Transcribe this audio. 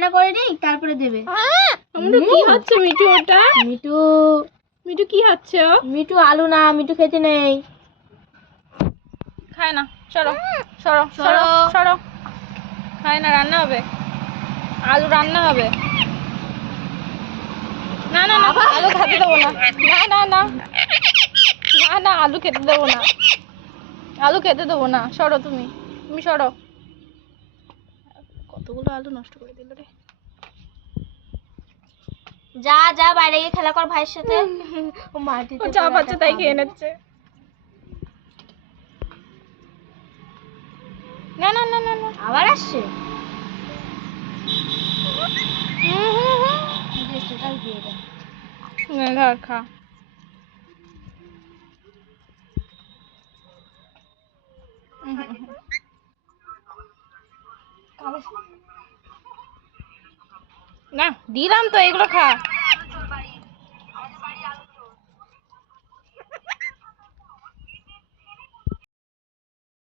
রান্না করে দিই তারপরে দেবে। আমরা কি হচ্ছে মিঠু? ওটা মিঠু মিঠু কি হচ্ছে? ও মিঠু আলু না, মিঠু খেতে নেই, খায় না। সরো সরো সরো সরো। খায় না, রান্না হবে, আলু রান্না হবে। না না না, আলু খেতে দেবো না। না না না না না, আলু খেতে দেবো না, আলু খেতে দেবো না। সরো তুমি, তুমি সরো। কতগুলো আলু নষ্ট করে দিল রে। যা যা বাইরে গিয়ে খেলা কর ভাইয়ের সাথে। ও ও মাটিতে যা পড়ে পাচ্ছে একটা তাই খাবে। খেয়ে নিচ্ছে। না না না না না। আবার আসছে। হুম, হুম, হুম। স্ট্যাটাস দিয়ে দে। নে, ধর খা। না দিলাম তো, এগুলো খা।